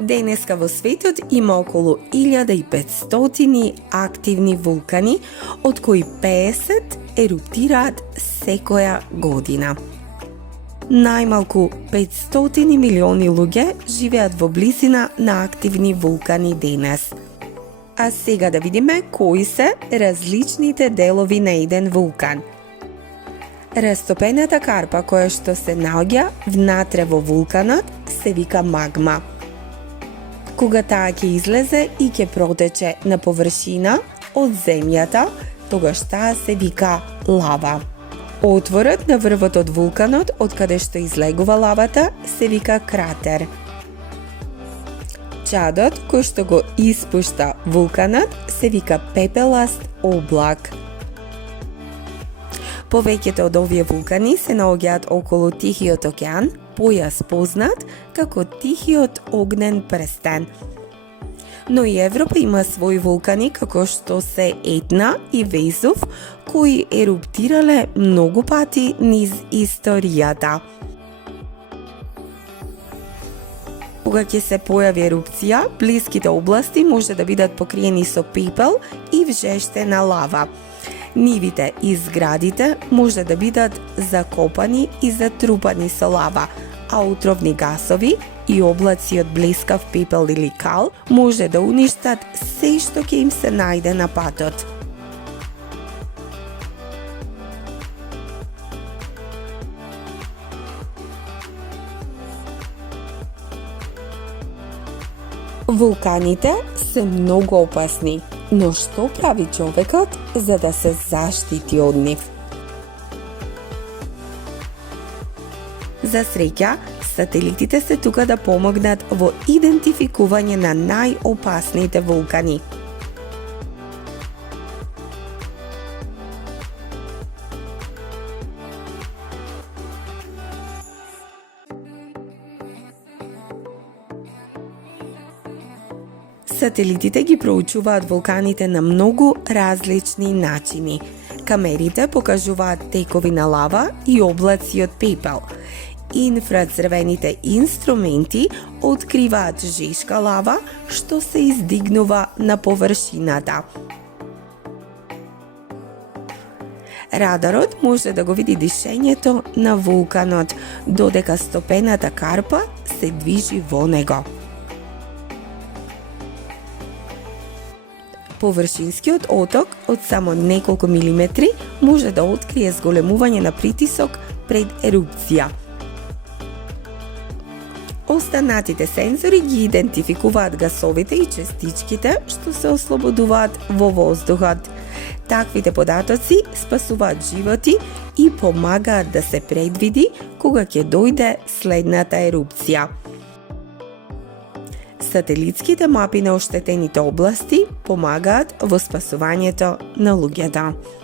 Денеска во светот има околу 1500 активни вулкани, од кои 50 еруптираат секоја година. Најмалку 500 милиони луѓе живеат во близина на активни вулкани денес. А сега да видиме кои се различните делови на еден вулкан. Растопената карпа која што се наоѓа внатре во вулканот се вика магма. Кога таа ќе излезе и ќе протече на површина од земјата, тогаш таа се вика лава. Отворот на врвот од вулканот, од каде што излегува лавата, се вика кратер. Чадот кој што го испушта вулканот се вика пепеласт облак. Повеќето од овие вулкани се наоѓаат околу Тихиот океан, појас познат како Тихиот огнен прстен. Но и Европа има своји вулкани како што се Етна и Везув, кои еруптирале многу пати низ историјата. Кога ќе се појави ерупција, блиските области може да бидат покриени со пепел и вжештена лава. Нивите и зградите може да бидат закопани и затрупани со лава, а отровни гасови и облаци од блескав пепел или кал може да уништат се што ќе им се најде на патот. Вулканите се многу опасни, но што прави човекот за да се заштити од нив? За среќа, сателитите се тука да помогнат во идентификување на најопасните вулкани. Сателитите ги проучуваат вулканите на многу различни начини. Камерите покажуваат текови на лава и облаци од пепел. Инфрацрвените инструменти откриваат жешка лава што се издигнува на површината. Радарот може да го види дишењето на вулканот, додека стопената карпа се движи во него. Површинскиот оток од само неколку милиметри може да открие зголемување на притисок пред ерупција. Останатите сензори ги идентификуваат гасовите и частичките што се ослободуваат во воздухот. Таквите податоци спасуваат животи и помагаат да се предвиди кога ќе дојде следната ерупција. Сателитските мапи на оштетените области помагаат во спасувањето на луѓето.